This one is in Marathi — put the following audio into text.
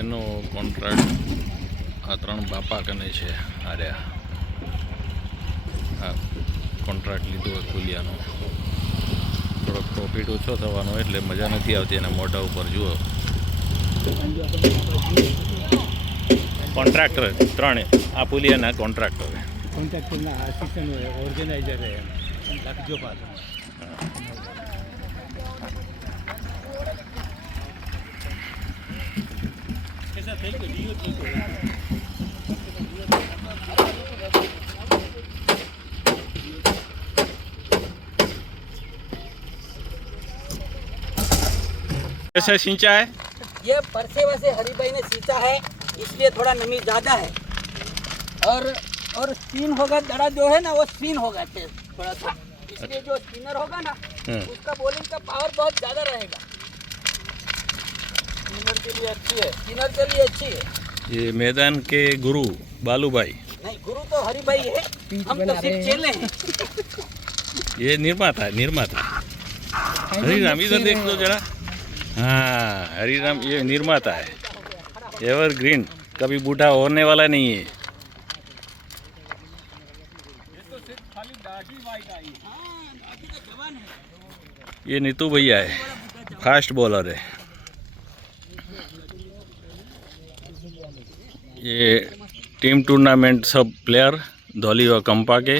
એનો કોન્ટ્રાક્ટ આ 3 બાપા કને છે. આર્યા આ કોન્ટ્રાક્ટ લીધો હોય પુલિયાનો. થોડોક પ્રોફિટ ઓછો થવાનો એટલે મજા નથી આવતી એના મોઢા ઉપર. જુઓ કોન્ટ્રાક્ટર 3 આ પુલિયાના કોન્ટ્રાક્ટર ऑर्गेनाइजर है जो बात कैसे सिंचा है? ये परसेवा से हरिभाई ने सींचा है, इसलिए थोड़ा नमी ज़्यादा है। और स्पिन होगा, दड़ा जो है ना वो स्पिन होगा थोड़ा सा, इसलिए जो स्पिनर होगा ना उसका बॉलिंग का पावर बहुत ज़्यादा रहेगा। स्पिनर के लिए अच्छी है, स्पिनर के लिए अच्छी है। ये मैदान के गुरु बालू भाई, नहीं गुरु तो हरिभाई है, हम तो सिर्फ चेले हैं। ये निर्माता है, निर्माता हरिराम इधर देख लो जरा। हाँ हरिराम ये निर्माता है, एवरग्रीन, कभी बूढ़ा होने वाला नहीं है। ये नीतू भैया है, फास्ट बॉलर है। ये टीम टूर्नामेंट सब प्लेयर धोली व कंपा के।